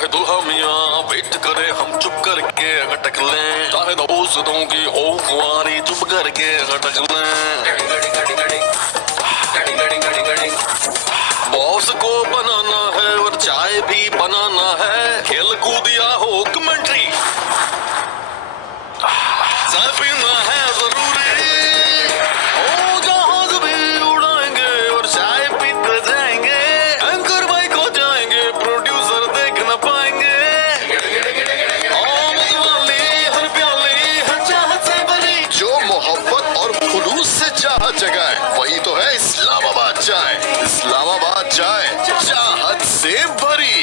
चाहे दुल्हा मियाँ वेट करे हम चुप करके अटक लें, चाहे दोस्तों की हो कुंवारी चुप करके अटक लें। बॉस को बनाना है और चाय भी बनाना है, खेल कूद या हो कमेंट्री, चाय पीना है जरूरी। ओ जहाज भी उड़ाएंगे और चाय पीते जाएंगे, एंकर भाई को जाएंगे प्रोड्यूसर देख न पाएंगे। आमद वाली हर प्याली है चाहत से भरी, जो मोहब्बत और खुलूस से चाहत जगाए वही तो है इस्लामाबाद चाय। इस्लामाबाद चाय चाहत से भरी।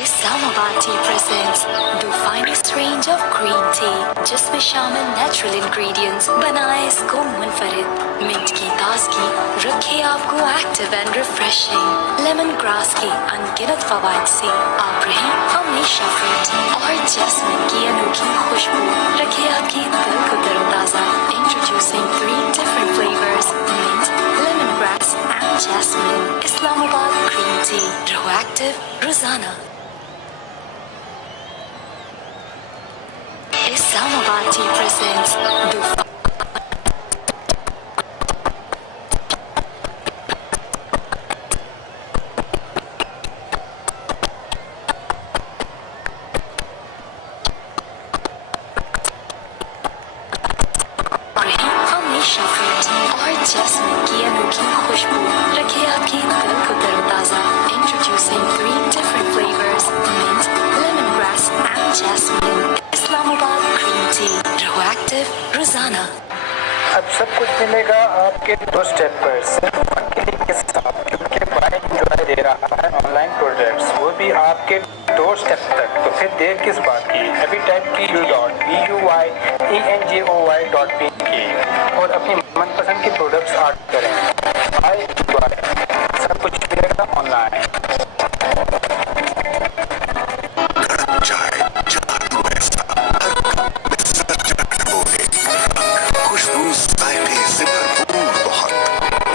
Islamabad Tea presents the finest range of green tea, जिसमें शामिल नेचुरल इंग्रेडिएंट्स बनाए इसको मुनफरिद। मिंट की ताजगी रखे आपको active and refreshing, lemon grass की अनगिनत फवाइद से आप रहें हमेशा फिट, और जैस्मिन की अनोखी खुशबू रखे आपके दिल को तरोताजा। Introducing 3 different flavors, mint, lemongrass and jasmine. Islamabad green tea, रहो एक्टिव रोजाना। Islamabad Tea presents the हमेशा फिट, और जैस्मिन की अनोखी खुशबू रखे आपके दिल को तरोताजा। Introducing 3 different flavors, mint, lemongrass and jasmine. Islamabad green tea, रहो एक्टिव रोजाना। अब सब कुछ मिलेगा आपके डोर स्टेप पर सिर्फ अकेले के साथ, क्योंकि बाय एंजॉय दे रहा है ऑनलाइन प्रोडक्ट्स, वो भी आपके डोर स्टेप तक। तो फिर देर किस बात की, अभी टाइप की BUYENJOY.PK और अपनी मनपसंद की प्रोडक्ट्स ऑर्डर करें। बाय एंजॉय, सब कुछ मिलेगा ऑनलाइन। खुशबू जायके से भरपूर बहुत,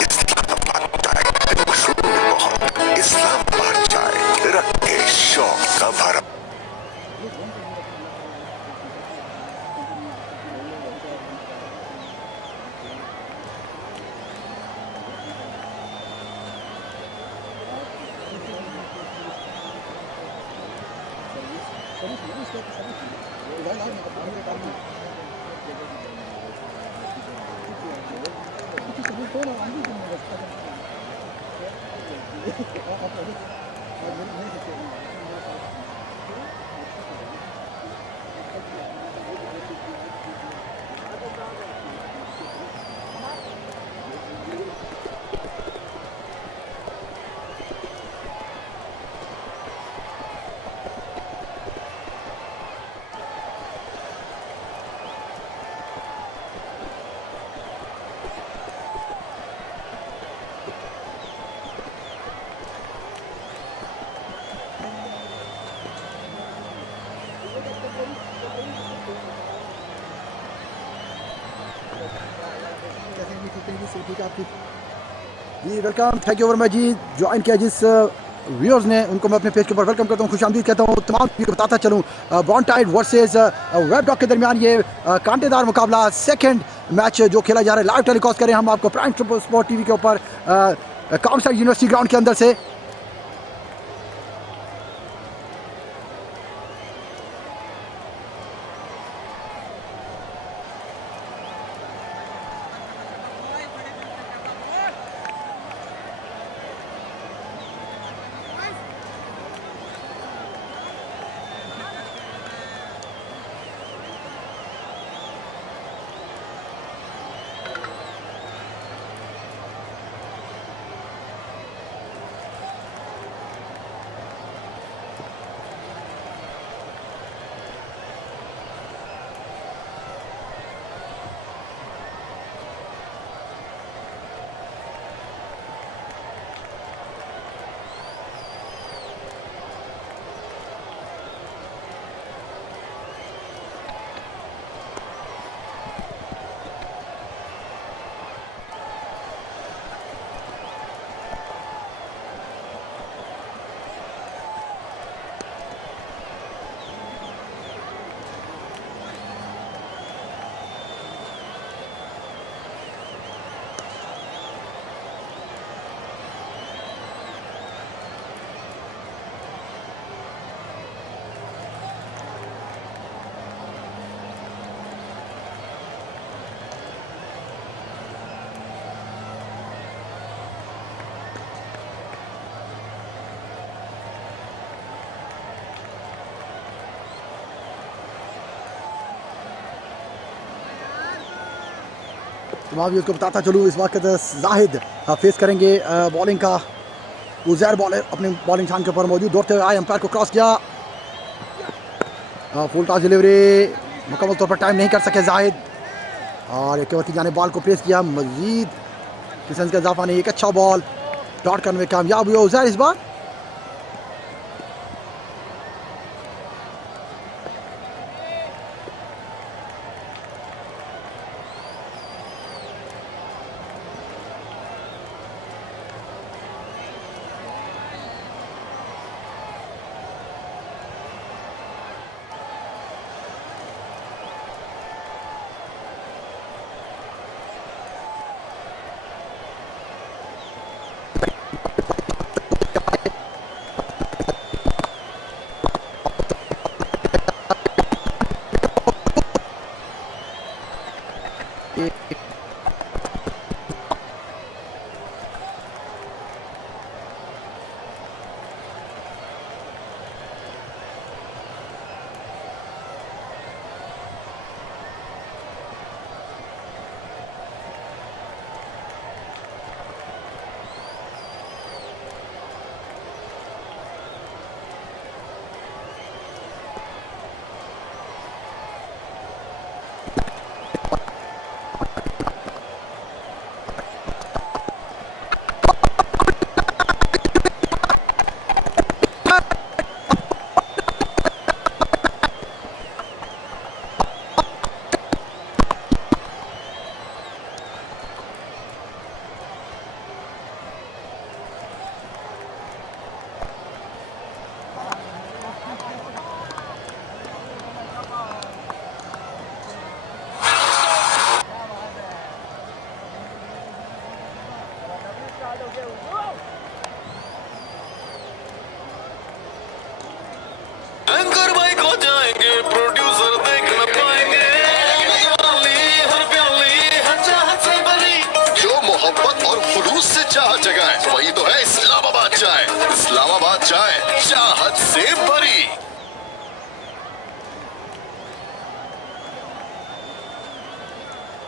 इस्लामाबाद चाय मशहूर बहुत। इस्लामाबाद चाय रख के शौक का भरा। जी welcome, thank you very much जी। ज्वाइन किया जिस व्यूअर्स ने उनको मैं अपने पेज के ऊपर वेलकम करता हूँ, खुशामदीद कहता हूँ। तमाम को बताता चलूँ, बॉन्टाइड वर्सेस वेब डॉग के दरमियान ये कांटेदार मुकाबला, सेकंड मैच जो खेला जा रहा है, लाइव टेलीकास्ट करें हम आपको प्राइम स्पोर्ट टीवी के ऊपर काउंसाइड यूनिवर्सिटी ग्राउंड के अंदर से। तमाम भी उसको बताता चलूँ इस वक्त जाहिद फेस करेंगे बॉलिंग का। उजैर बॉलर अपने बॉलिंग शान के ऊपर मौजूद, दौड़ते हुए आए, अंपायर को क्रॉस किया, फुल टॉस डिलीवरी मुकम्मल तौर पर टाइम नहीं कर सके जाहिद, और एक की जाने बॉल को प्लेस किया, मजीद किसी का इजाफा नहीं, एक अच्छा बॉल डॉट करने में कामयाब हुआ उजैर इस बार। एंकर भाई खो जाएंगे, प्रोड्यूसर देख न पाएंगे, हर प्याली हर चाहत से भरी, जो मोहब्बत और खुलूस से चाह जगाए, वही तो है इस्लामाबाद चाय। इस्लामाबाद चाय, चाहत से भरी।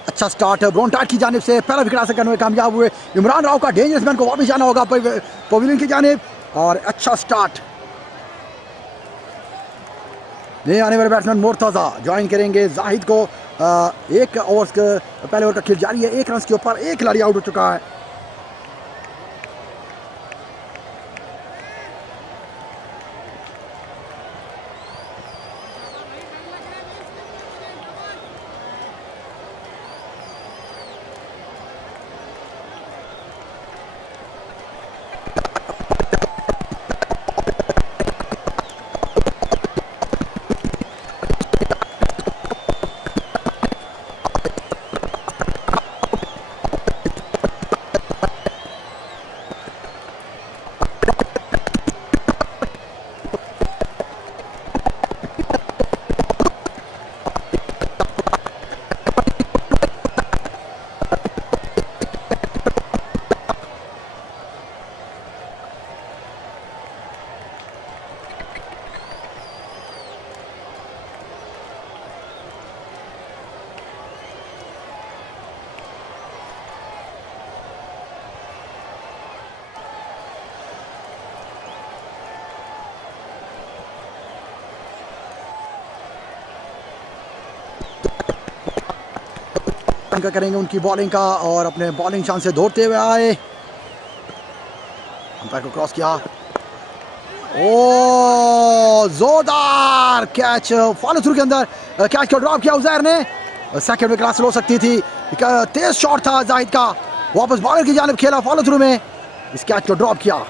अच्छा स्टार्ट ब्रॉन्टाइड की जानिब से पहला विकेट हासिल करने में कामयाब हुए इमरान राव का। डेंजरस मैन को वापस जाना होगा पवेलियन की जानिब, और अच्छा स्टार्ट। नए आने वाले बैट्समैन मुर्तजा ज्वाइन करेंगे जाहिद को। एक ओवर्स का पहले ओवर का खेल जारी है, 1 रन के ऊपर एक खिलाड़ी आउट हो चुका है। का करेंगे उनकी बॉलिंग का, और अपने बॉलिंग शान से दौड़ते हुए आए, अंपायर को क्रॉस किया, ओ जोरदार कैच, फॉलो थ्रू के अंदर कैच को ड्रॉप किया उजैर ने। सेकंड में क्लास हो सकती थी, तेज शॉट था जाहिद का, वापस बॉलर की जानिब खेला, फॉलो थ्रू में इस कैच को ड्रॉप किया।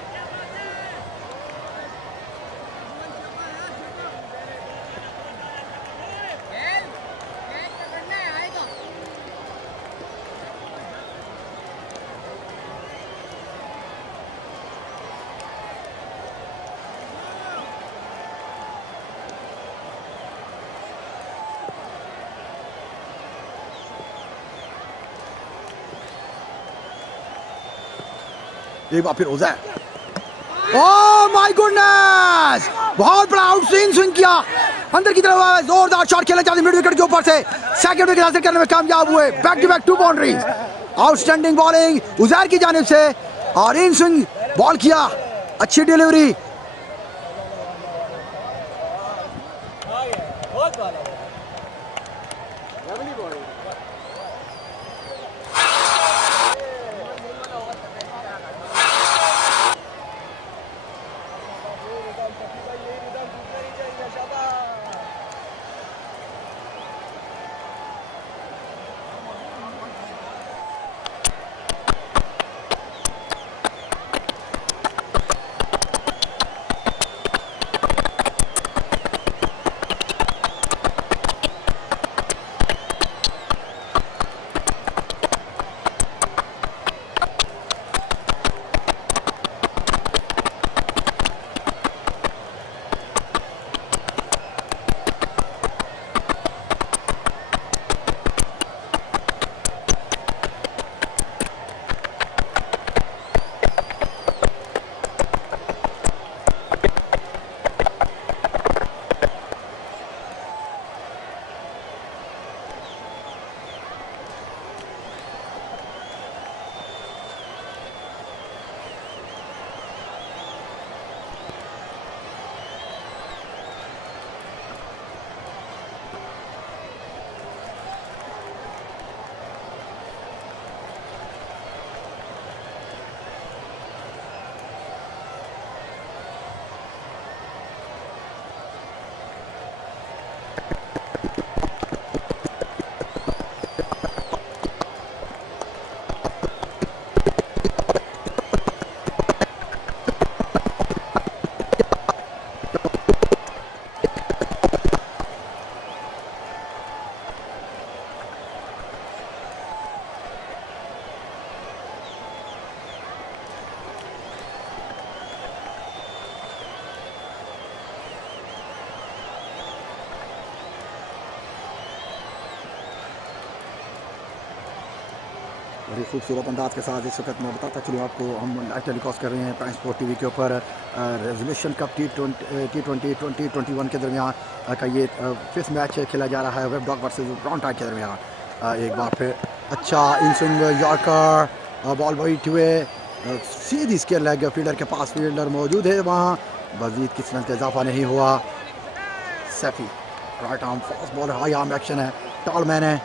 एक बार फिर उजैर, ओह माय गॉडनेस, बहुत बड़ा आउट स्विंग किया, अंदर की तरफ जोरदार शॉट खेला जाता है मिड विकेट के ऊपर से, सेकंड विकेट हासिल करने में कामयाब हुए। Back to back 2 boundaries. Outstanding bowling Uzair की जानिब से और इन स्विंग बॉल किया, अच्छी डिलीवरी। बड़ी खूबसूरत अंदाज के साथ इस वक्त मैं बताता चलूँ आपको, हम लाइव टेलीकास्ट कर रहे हैं प्राइम स्पोर्ट टीवी के ऊपर रेजोल्यूशन कप T20 2021 के दरमियान का ये फिफ्थ मैच खेला जा रहा है web dog versus brown tide के दरमियान। एक बार फिर अच्छा इन स्विंग यॉर्कर, बॉल वाइट हुए सीधी स्केयर लेग फील्डर के पास, फील्डर मौजूद है वहाँ, मजीद किसी तरह का इजाफा नहीं हुआ। Saifi right arm fast bowler, high arm action है, टॉल मैन है।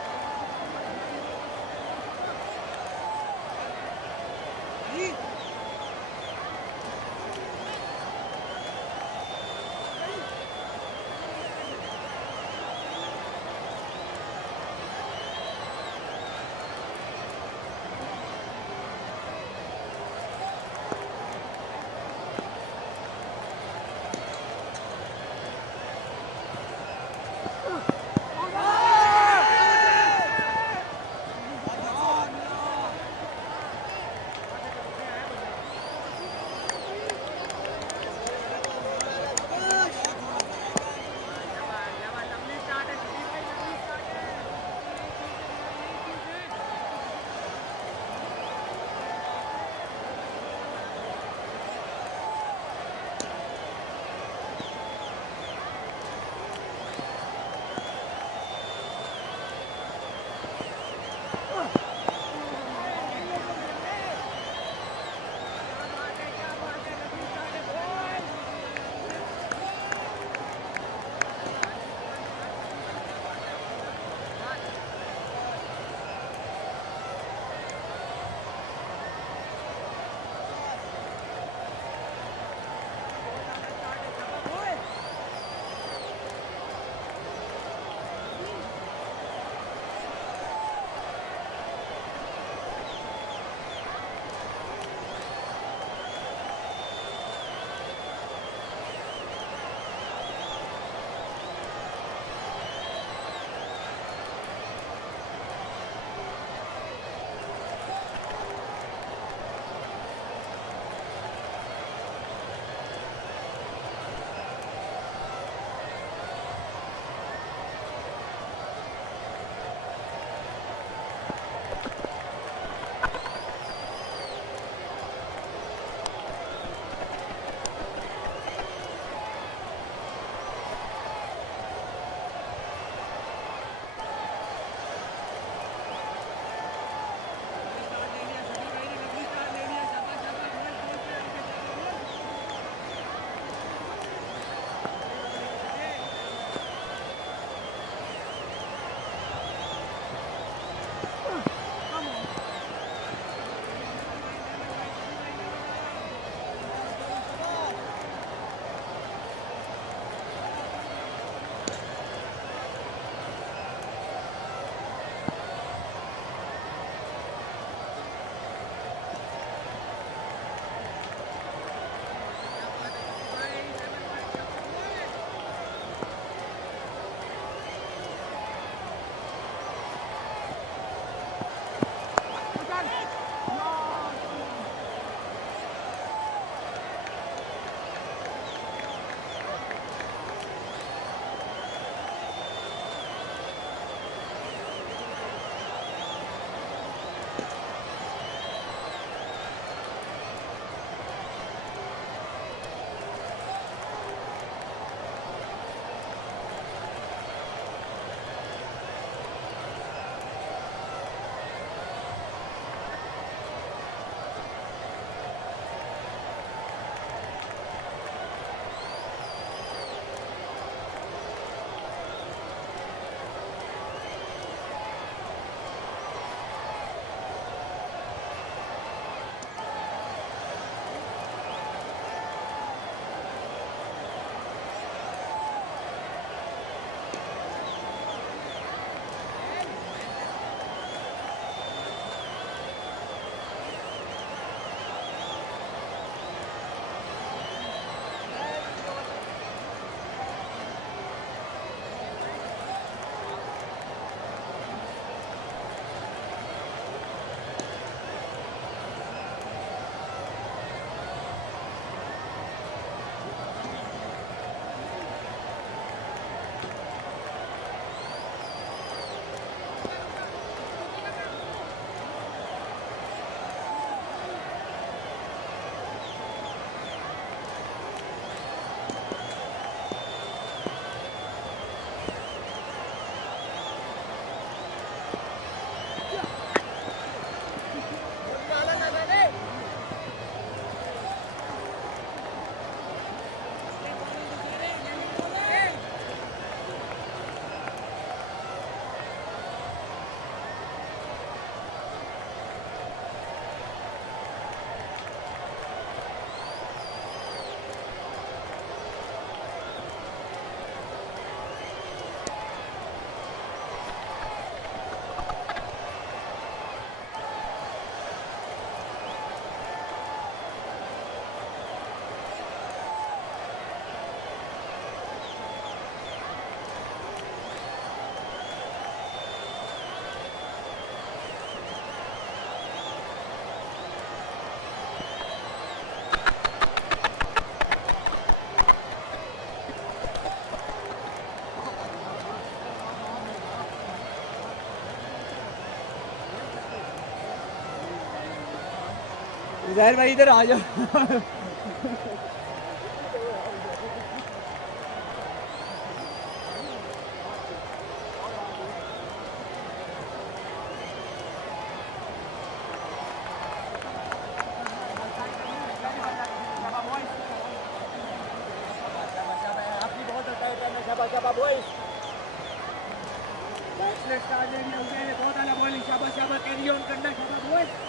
जाहिर भाई इधर आ जाओ। आपकी बहुत टाइट है, शाबाश शाबाश बॉयज। बैट्समैन स्टार्ट लेने हो गए, बहुत आला बॉलिंग, शाबाश शाबाश, कैरी ऑन करना, शाबाश बॉयज।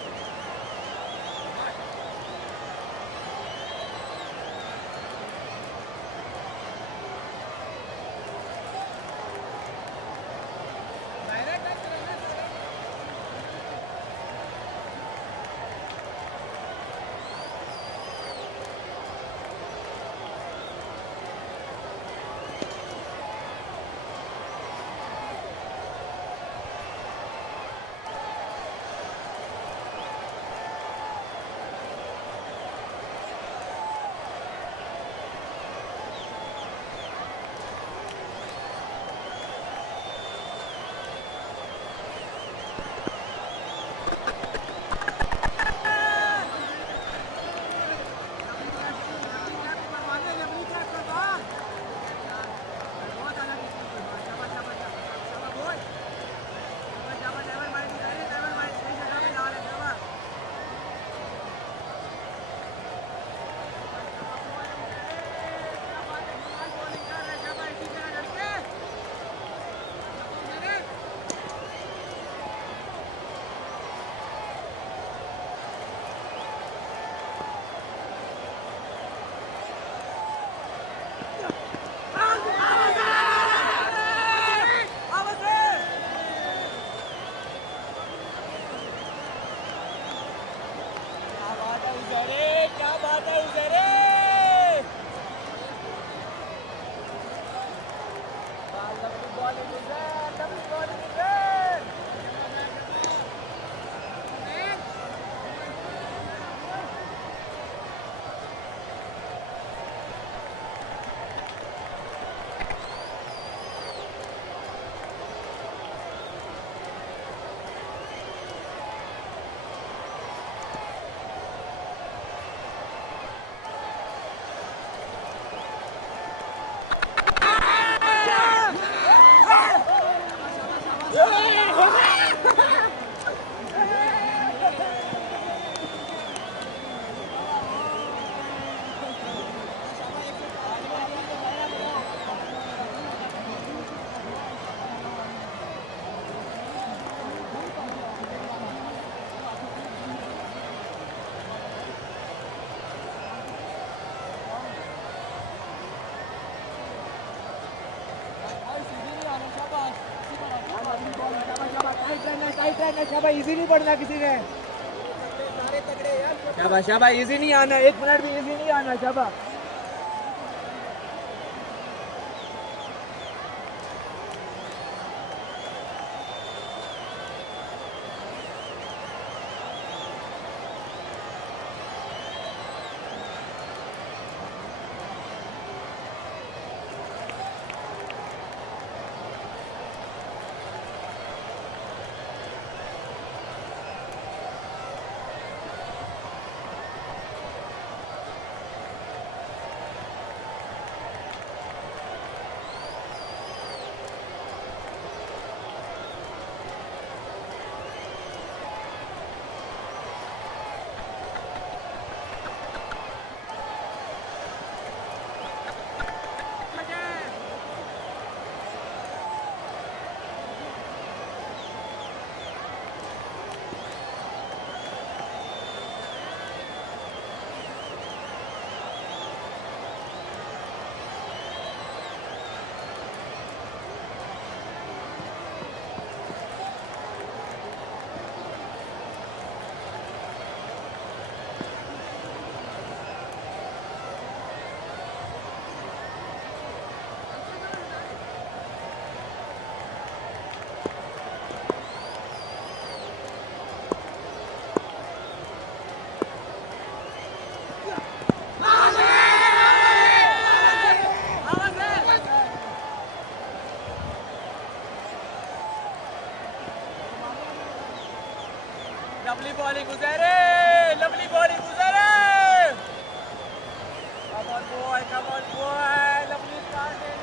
आना शाबाश, इजी नहीं पढ़ना किसी ने। शाबाश शाबाश, इजी नहीं आना, 1 मिनट भी इजी नहीं आना, शाबाश। लवली बॉलिंग गुजारे, लवली बॉलिंग गुजारे। Come on boy, lovely start.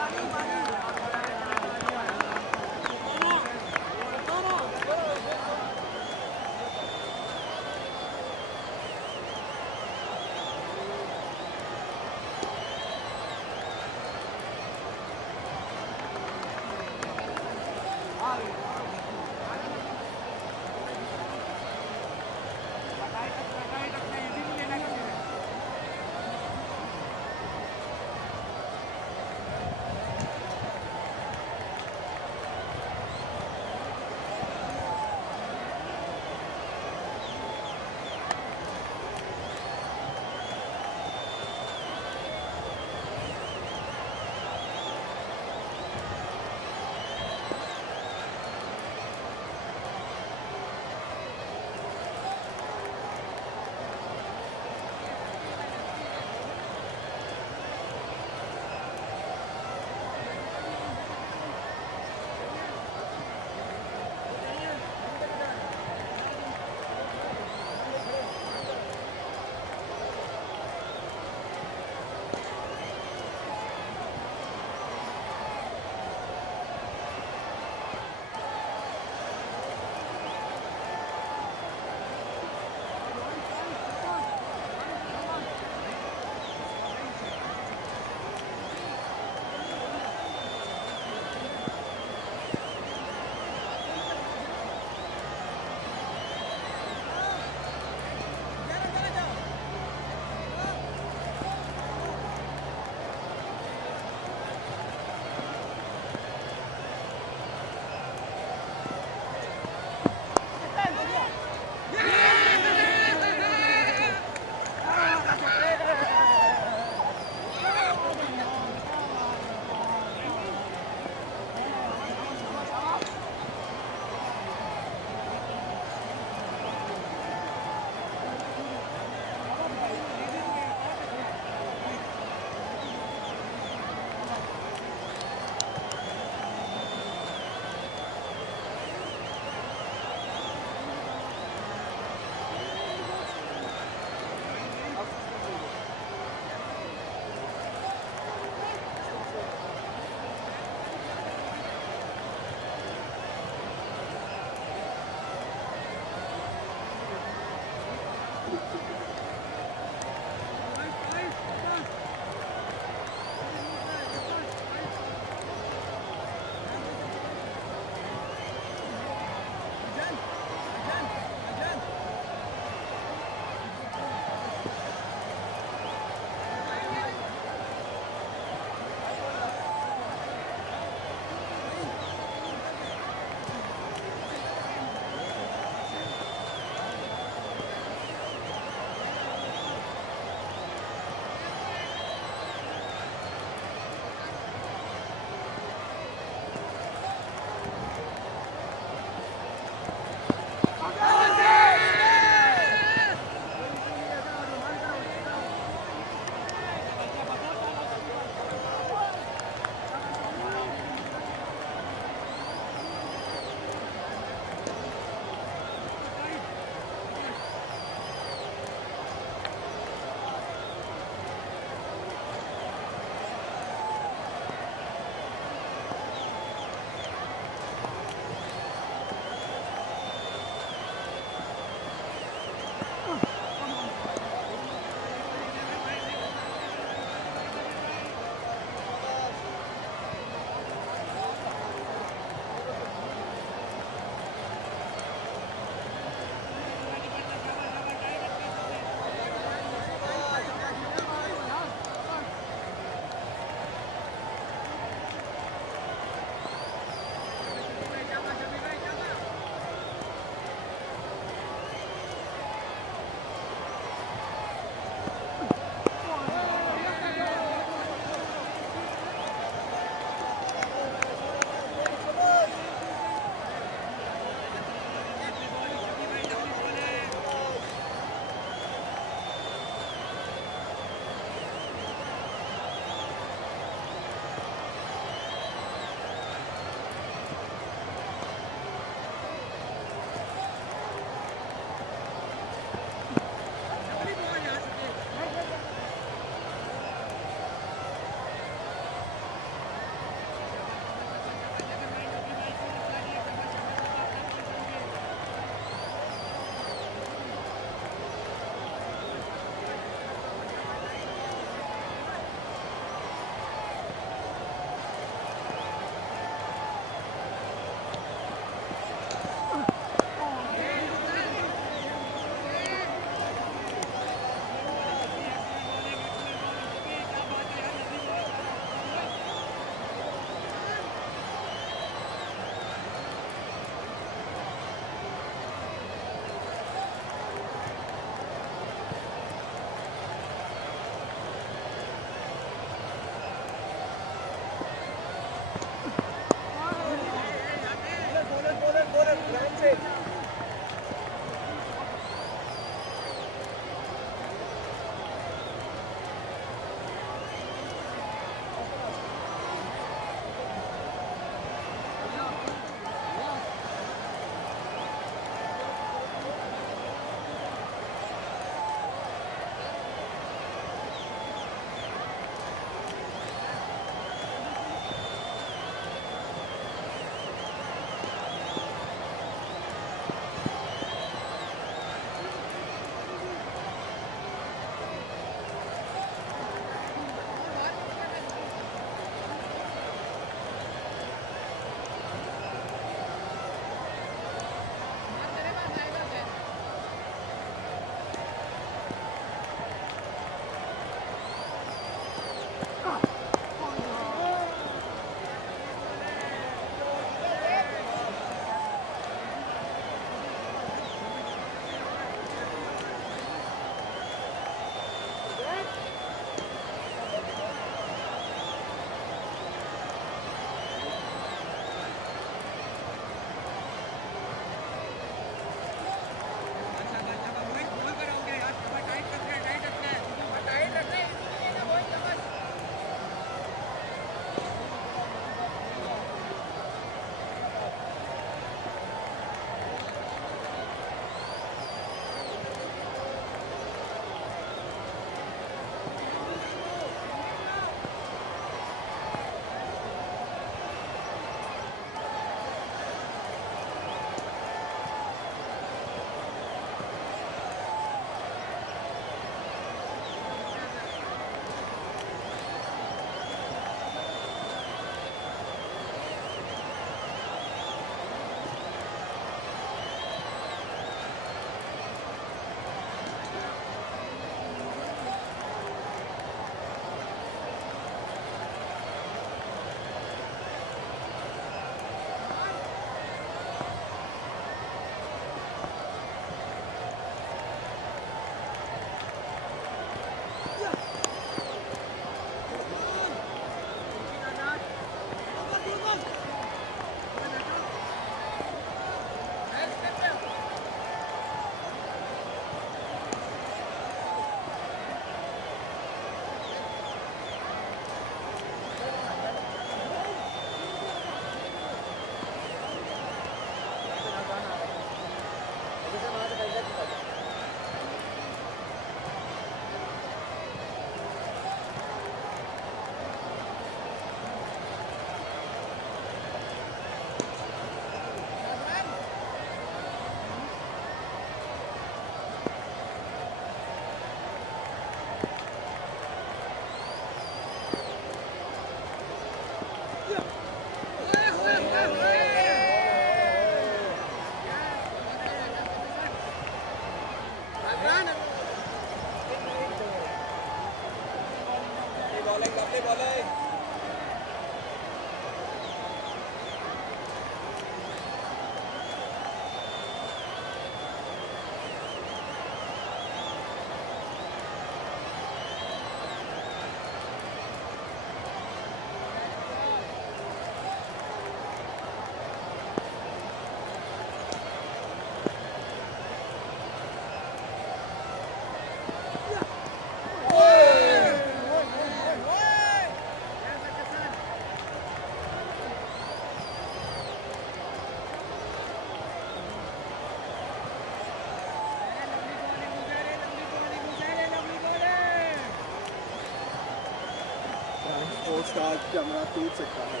Post का कैमरा टूट सकता है।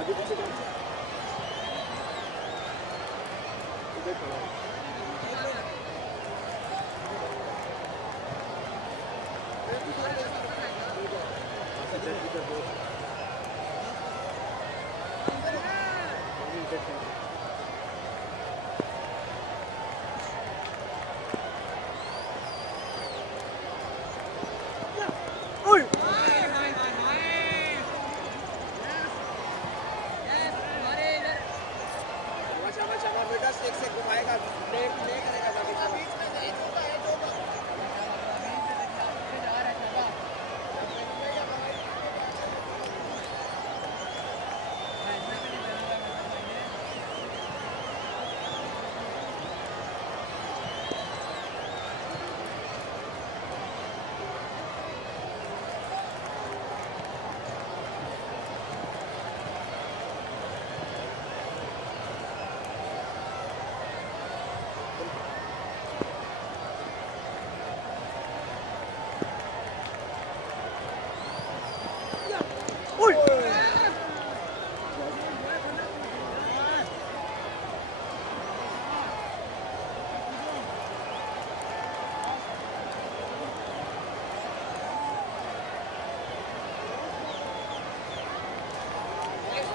आगे पीछे कौन सा? इधर खड़ा है।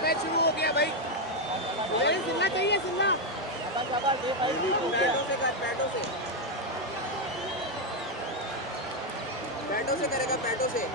मैच शुरू हो गया भाई। सिलना चाहिए सिलना। बैटों से करेगा बैटों से।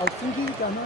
I'll think you can.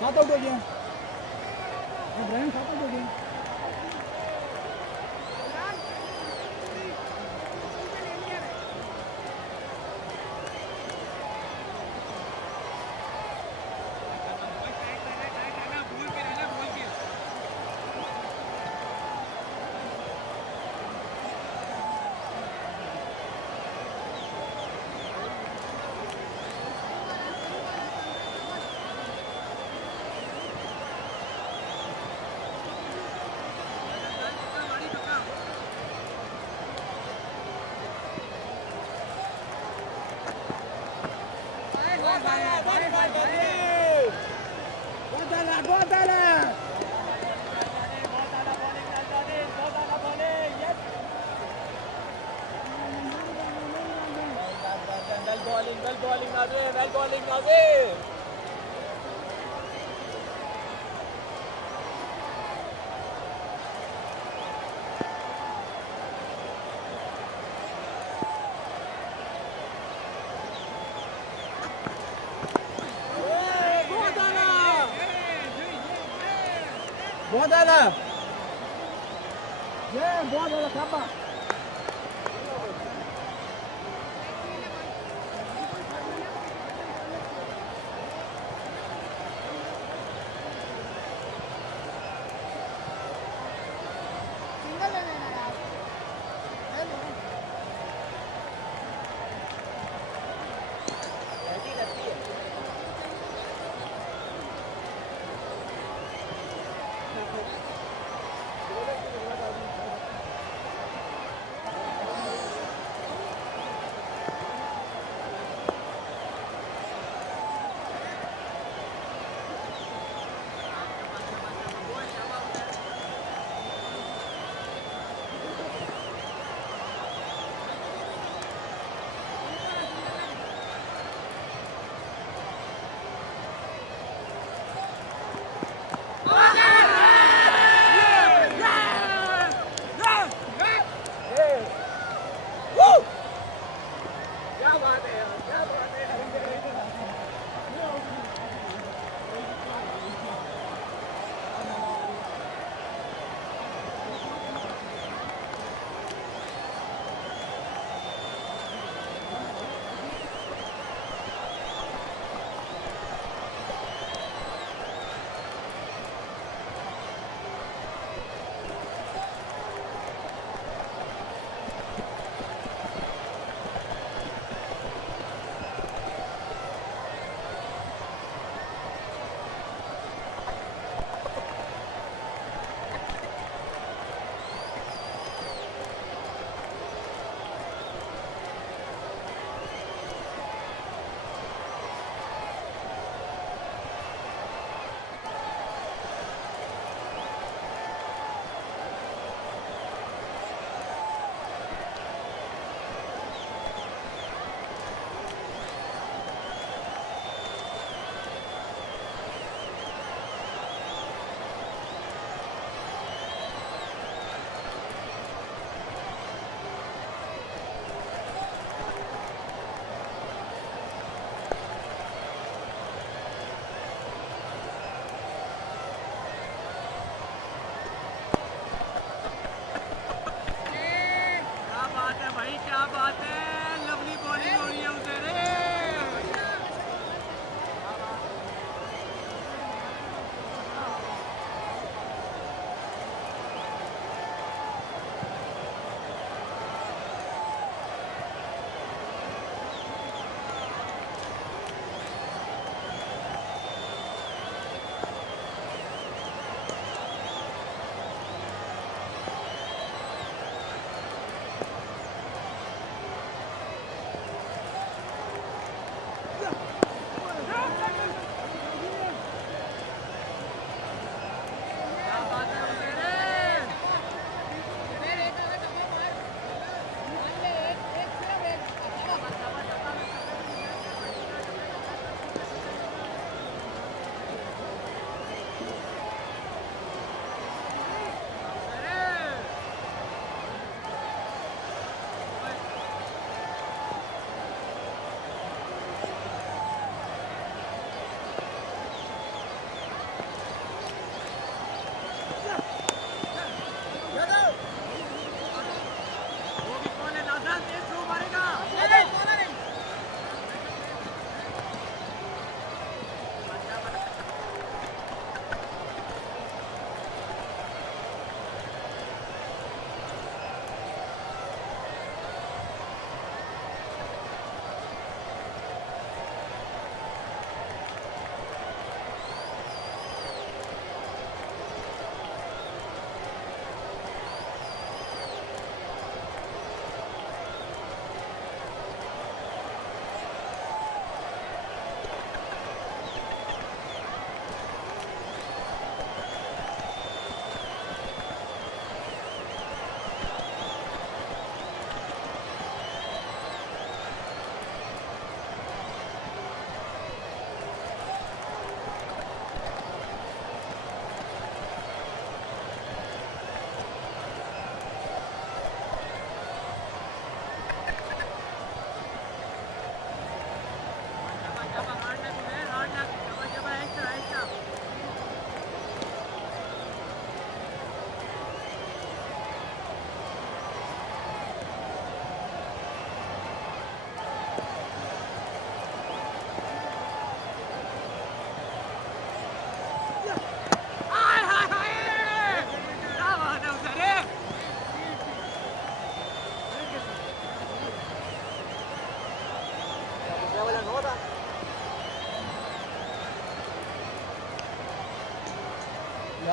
सात आउट हो गया इब्राहिम, 7 आउट हो गया। बहुत आला ये बहुत आला खापा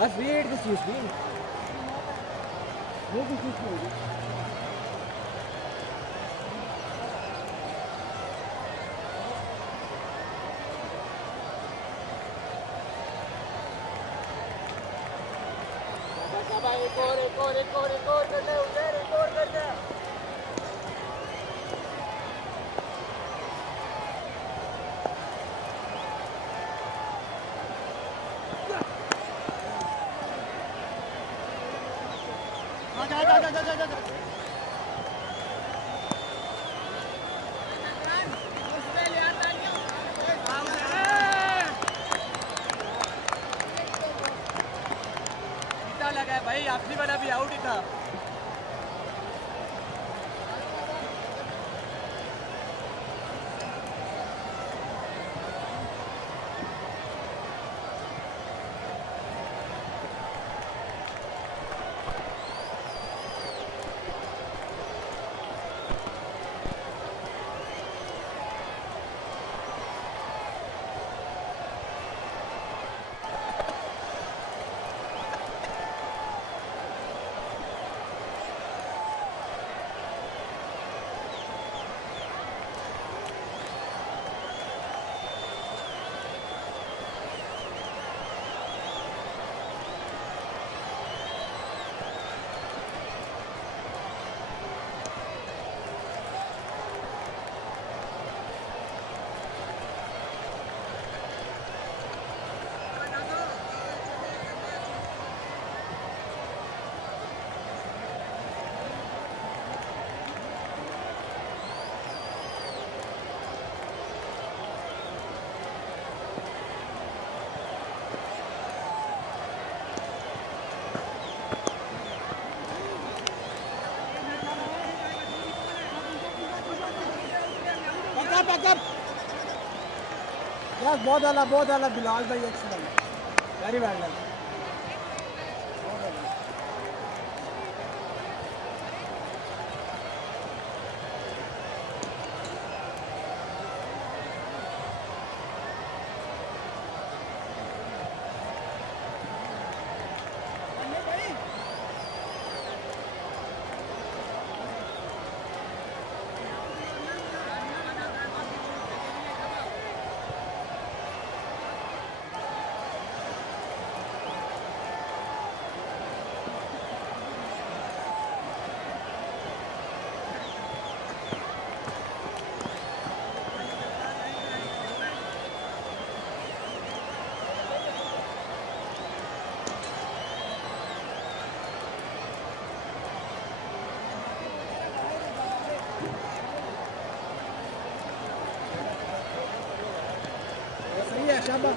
Speed, this is speed. No, this is speed. एक और कर ले उधर, एक और कर ले। लगा है भाई, आखिरी वाला भी आउट ही था। यस बहुत आला बिलाल भाई, एक्सीलेंट, वेरी वेल डन। सही है, शाबाश।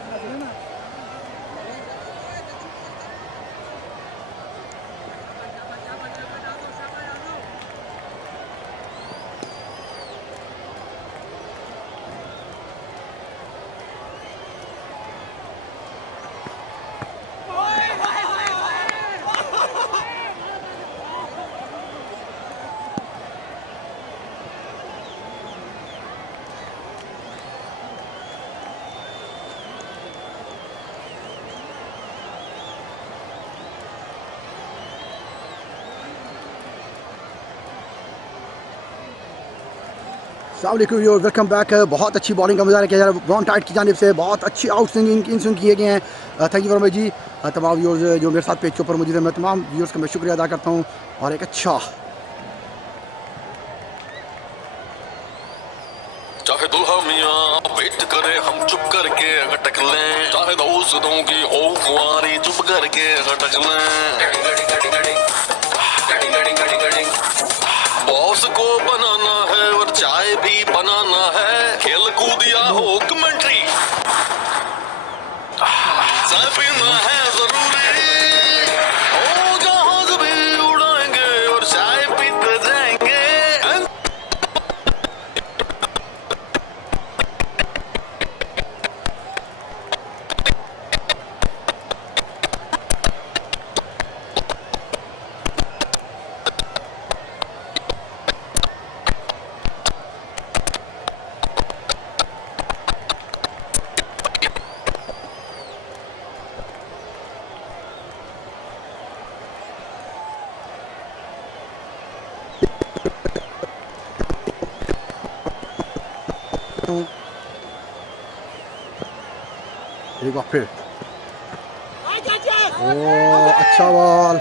अस्सलामुअलैकुम, वेलकम बैक। बहुत अच्छी बॉलिंग का मुजाहरा किया जा रहा है ब्रॉन टाइट की जानिब से, बहुत अच्छी आउट स्विंग इन स्विंग किए गए हैं। थैंक यू वेरी मच जी। तमाम व्यूअर्स जो मेरे साथ पेज के ऊपर मौजूद है, मैं तमाम व्यूअर्स का मैं शुक्रिया अदा करता हूँ। और एक अच्छा चाहे दुल्हा मियाँ वेट करे हम चुप करके अटक लें, चाहे दोस्तों की हो खुआरी चुप करके अटक लें। बॉस को बनाना है और चाय भी बनाना है, खेल कूद या हो कमेंट्री, चाय पीना है जरूरी, हो जहाज भी उड़ाएंगे और चाय पीते जाएंगे। देखता हूँ। एक बार फिर ओ अच्छा बॉल।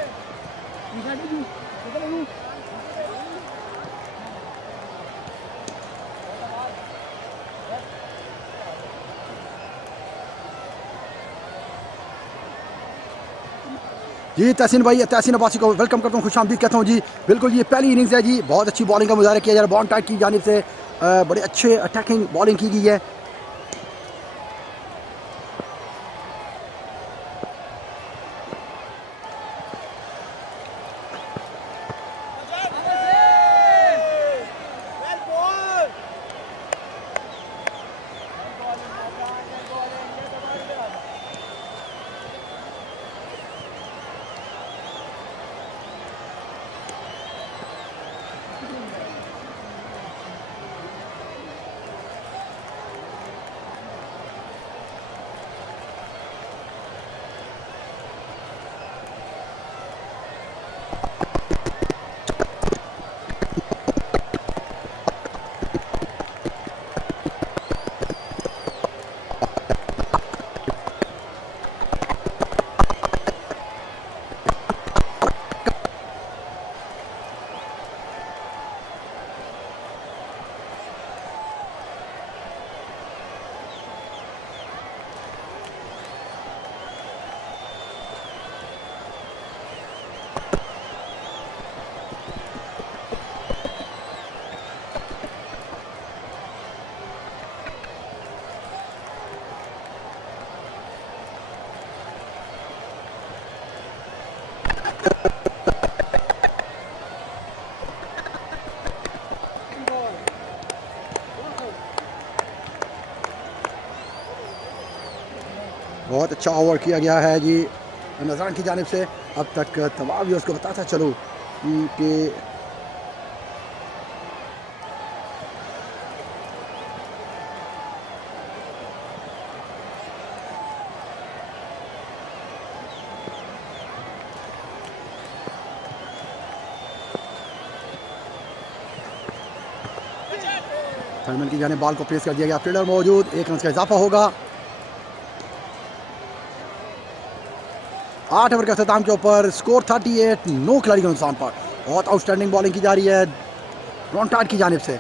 जी तहसीन भाई, तहसीन अब्बासी को वेलकम करता हूँ, खुशामदीद कहता हूँ जी। बिल्कुल ये पहली इनिंग्स है जी, बहुत अच्छी बॉलिंग का मुजाहरा किया जा रहा है बॉन्ड टाइट की जानिब से। बड़े अच्छे अटैकिंग बॉलिंग की गई है। बहुत अच्छा ओवर किया गया है जी नजरान की जानिब से। अब तक तमाम व्यूअर्स को बताता चलो कि थर्मल की जानिब बॉल को पेश कर दिया गया, फील्डर मौजूद, 1 रन का इजाफा होगा। 8 ओवर के अख्ताम के ऊपर स्कोर 38, 9 खिलाड़ी के नुकसान पर। बहुत आउटस्टैंडिंग बॉलिंग की जा रही है ब्रॉन्टार्ड की जानिब से।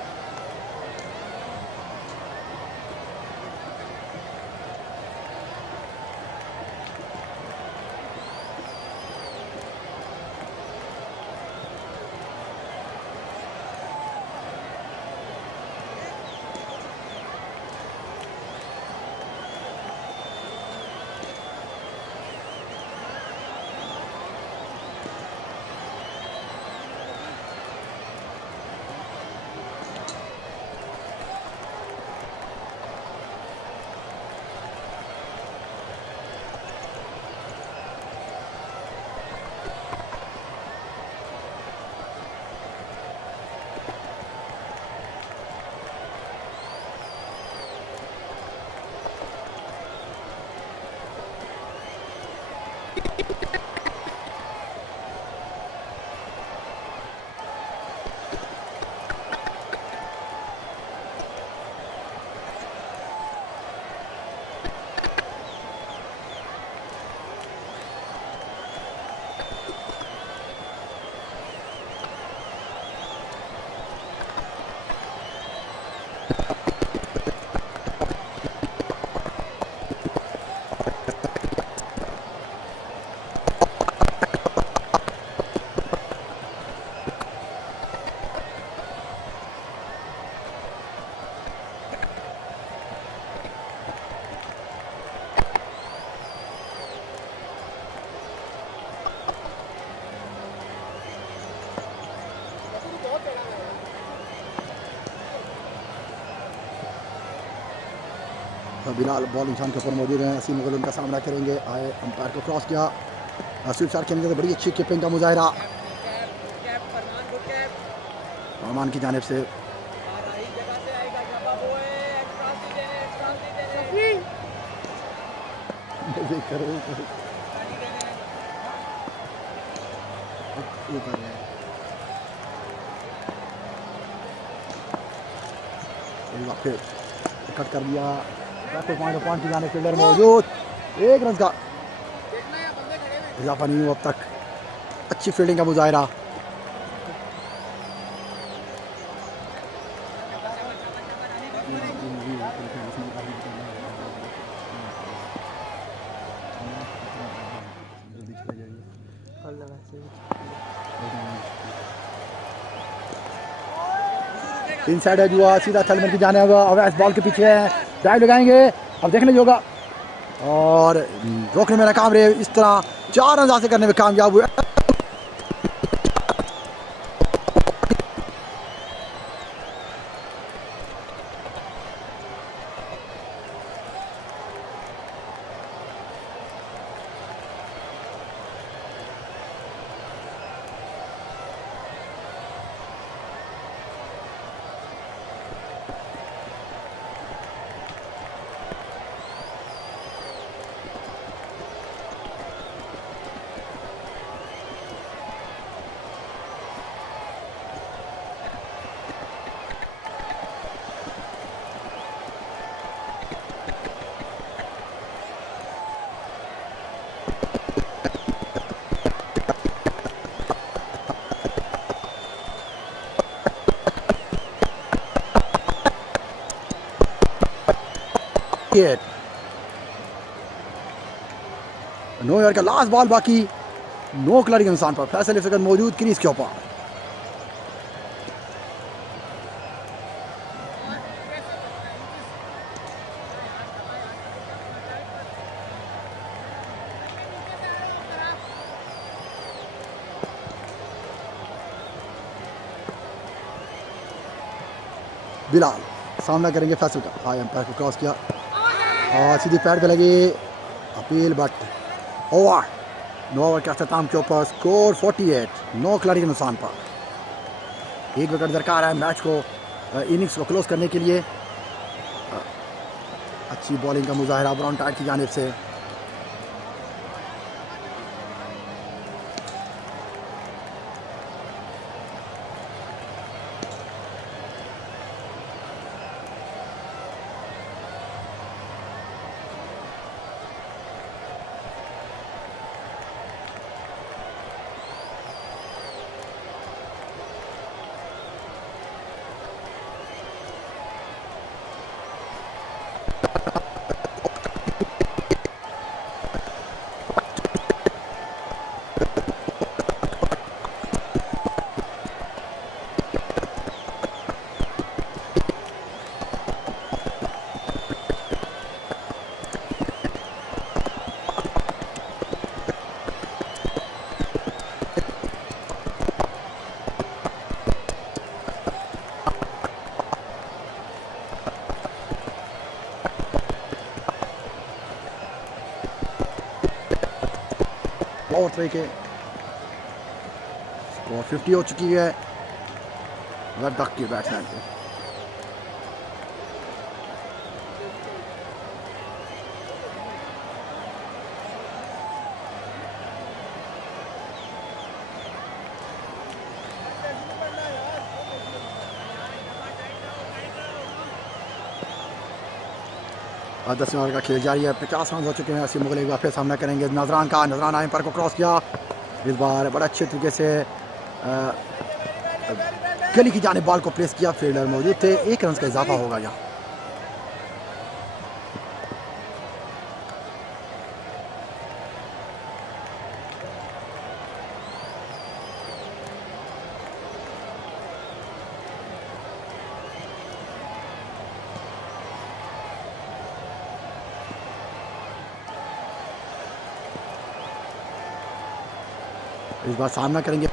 बिलाल बॉलिंग शाम के ऊपर मौजूद हैं। असीम मुगल उनका सामना करेंगे। आए अंपायर को क्रॉस किया, स्वीप शॉट खेलने से बड़ी अच्छी कीपिंग का मुजाहरा रहमान की जानिब से। फिर कट कर दिया, पॉइंट की जाने फील्डर मौजूद, 1 रन का इजाफा नहीं हुआ अब तक। अच्छी फील्डिंग का मुजाहिरा। इनसाइड है जुआ, सीधा थर्ड की जाने होगा। अवैस बॉल के पीछे है, ड्राइव लगाएंगे, अब देखने होगा और रोकने में नाकाम रहे। इस तरह 4 रन हासिल करने में कामयाब हुए। नो ओवर का लास्ट बॉल बाकी, नो खिलाड़ी के नुकसान पर फैसल फिकर मौजूद क्रीज के ऊपर। बिलाल सामना करेंगे फैसल का, हाई एम्पायर को क्रॉस किया और सीधी पैड पे लगी अपील, बट ओवर। 9 ओवर के अख्ताम के ऊपर स्कोर 48, 9 खिलाड़ी के नुकसान पर। 1 विकेट दरकार है मैच को, इनिंग्स को क्लोज करने के लिए। अच्छी बॉलिंग का मुजाहिरा ब्राउन टाइड की जानिब से। और तरीके स्कोर 50 हो चुकी है लद्दाख के बैट्समैन पे। और 10वें ओवर का खेल जारी है, 50 रन हो चुके हैं। असीम मुगल एक बार फिर सामना करेंगे नजरान का। नजरान एम्पायर को क्रॉस किया, इस बार बड़ा अच्छे तरीके से गली की जाने बॉल को प्लेस किया, फील्डर मौजूद थे। 1 रन का इजाफा होगा यहाँ। इस बार सामना करेंगे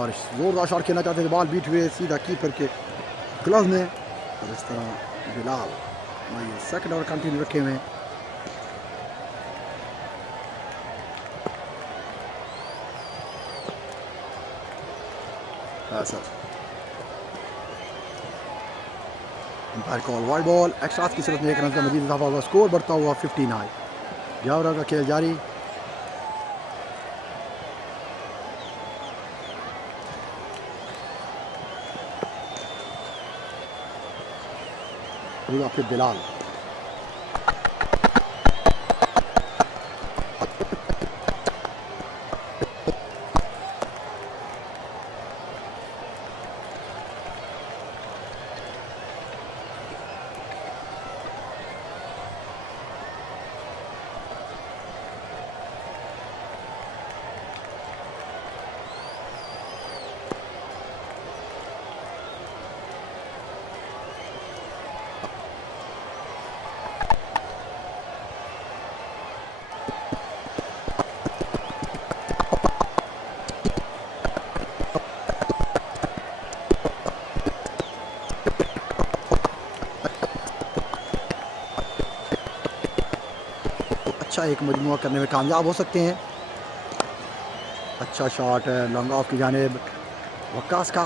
और जोरदार शॉट खेलना चाहते थे, बॉल बीट हुए सीधा कीपर के ग्लव में, और इस तरह बिलाल सेकंड ओवर कंटिन्यू रखे हुए हैं। Sir umpire call wide ball, extra की सूरत में 1 रन का मजीद इजाफा हुआ, स्कोर बढ़ता हुआ 59। 11 ओवर का खेल जारी। फिर बिलाल अच्छा एक मजमुआ करने में कामयाब हो सकते हैं। अच्छा शॉट है लॉन्ग ऑफ की जानिब वक्कास का,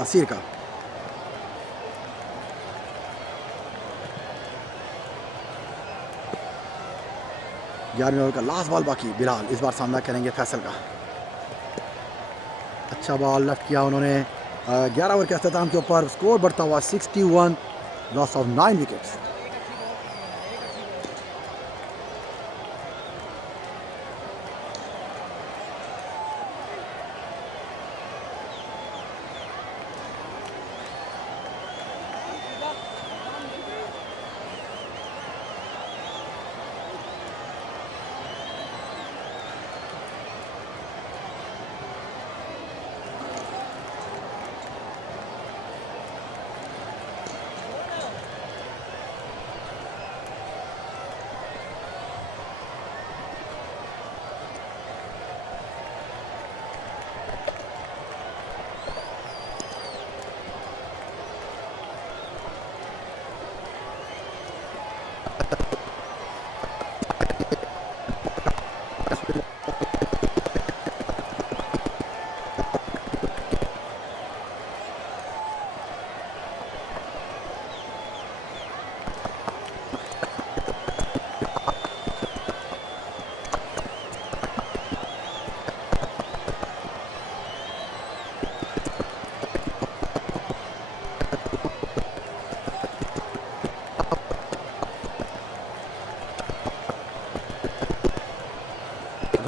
असीर का। ग्यारहवीं ओवर का लास्ट बॉल बाकी, बिलाल इस बार सामना करेंगे फैसल का। अच्छा बॉल लेफ्ट किया उन्होंने 11 ओवर के अख्ताम के ऊपर, स्कोर बढ़ता हुआ 61, लॉस ऑफ 9 विकेट्स।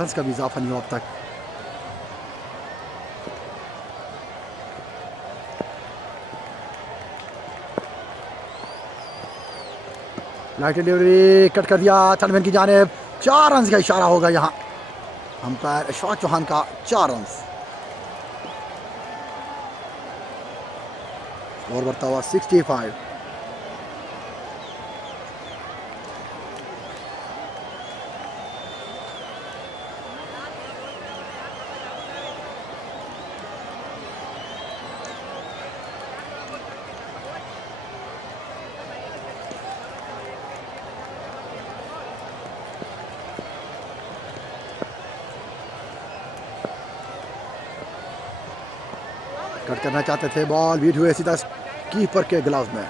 रन्स का भी इजाफा नहीं हुआ अब तक। लाइट डिलीवरी कट कर दिया थर्डमैन की जानिब, 4 रन का इशारा होगा यहाँ अंपायर अशफाक चौहान का। 4 रन और बढ़ता हुआ 65। कट करना चाहते थे, बॉल बीट हुए सीधा कीपर के ग्लव्स में।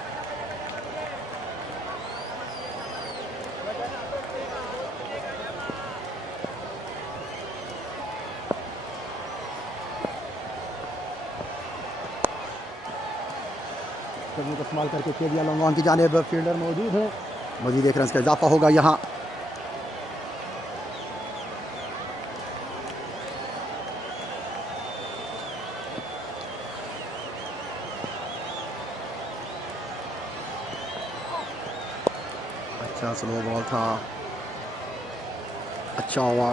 करने का इस्तेमाल करके खेल दिया लॉन्ग ऑन की जानिब, फील्डर मौजूद है, मजीद एक रन का इजाफा होगा यहाँ। अच्छा स्लो बॉल था, अच्छा हुआ।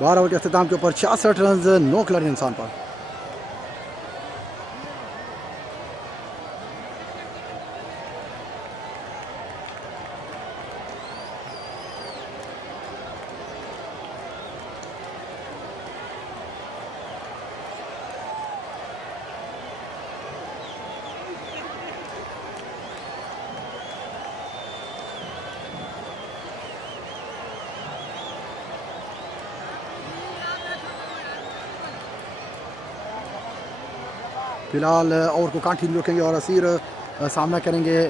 12 ओवर के अख्ताम के ऊपर 66 रन, 9 खिलाड़ी इंसान पर। फिलहाल ओवर को कंटिन्यू रखेंगे और असीर सामना करेंगे।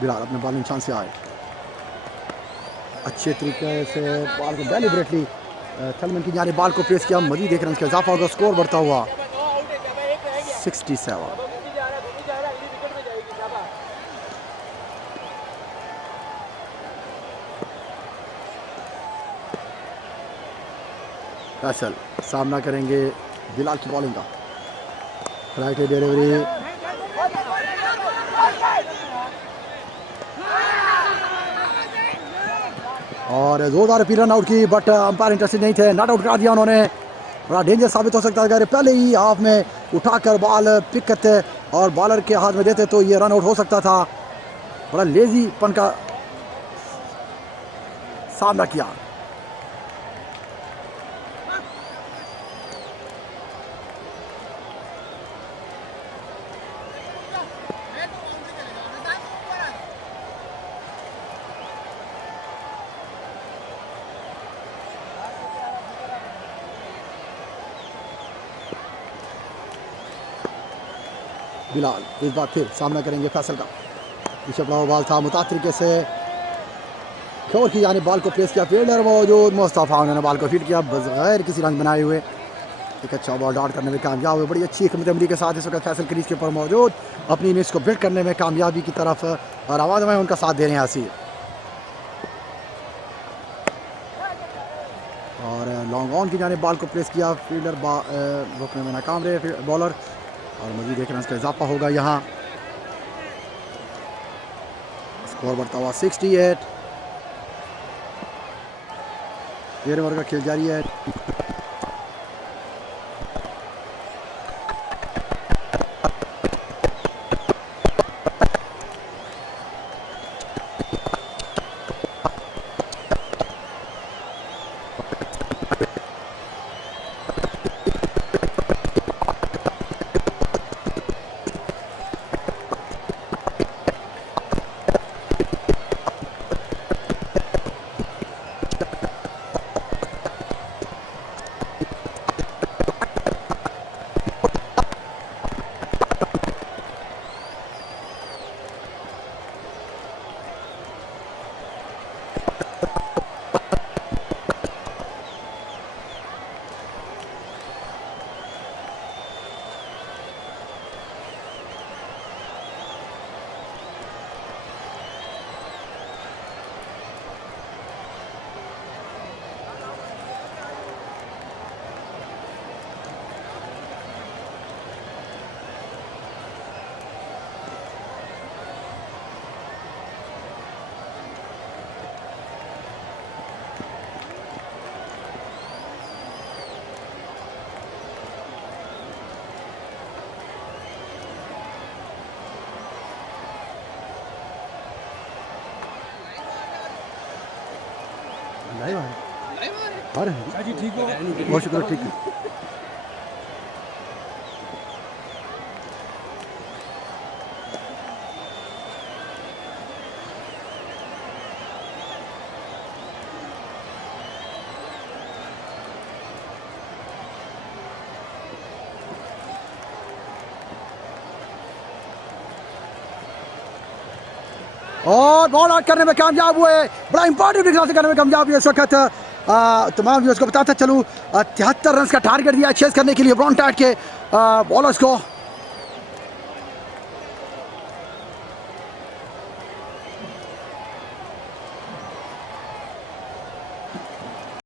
बिलाल अपने बॉलिंग चांस से आए, अच्छे तरीके से बॉल को डेलिबरेटली थलमन की जाने बॉल को प्रेस किया, मजीद एक रन का इजाफा होगा, स्कोर बढ़ता हुआ 67। फैसल सामना करेंगे बिलाल की बॉलिंग का, राइट डिलीवरी और जोरदार अपील रन आउट की, बट अंपायर इंटरेस्टेड नहीं थे, नॉट आउट करा दिया उन्होंने। बड़ा डेंजर साबित हो सकता है अगर पहले ही हाफ में उठाकर बॉल पिक करते और बॉलर के हाथ में देते तो ये रन आउट हो सकता था। बड़ा लेजीपन का सामना किया। बिलाल इस बार फिर सामना करेंगे फैसल का, पीछे पड़ा हुआ बॉल था, मुताद तरीके से खोर की जाने बॉल को प्लेस किया, फील्डर मौजूद, मुस्तफा उन्होंने बॉल को फीट किया बगैर किसी रन बनाए हुए। एक अच्छा बॉल डॉट करने में कामयाब हुए, बड़ी अच्छी हिकमत अमली के साथ इस वक्त फैसल क्रीज के ऊपर मौजूद, अपनी इनिंग्स को बिल्ड करने में कामयाबी की तरफ और आवाज़ में उनका साथ दे रहे हैं हसीर। और लॉन्ग ऑन की जाने बॉल को प्लेस किया, फील्डर रोकने में नाकाम रहे बॉलर, और मजीद एक रन का इजाफा होगा यहाँ, स्कोर बढ़ता हुआ 68। 13 ओवर का खेल जारी है। ठीक हो, बहुत शुक्र, ठीक है। और बॉल आउट करने में कामयाब हुए, बड़ा इंपॉर्टेंट निकला से करने में कामयाब हुए इस वक्त। तमाम व्यूअर्स को बताता चलूँ 73 रन का टारगेट दिया चेस करने के लिए ब्रॉन टाइड के बॉलर्स को।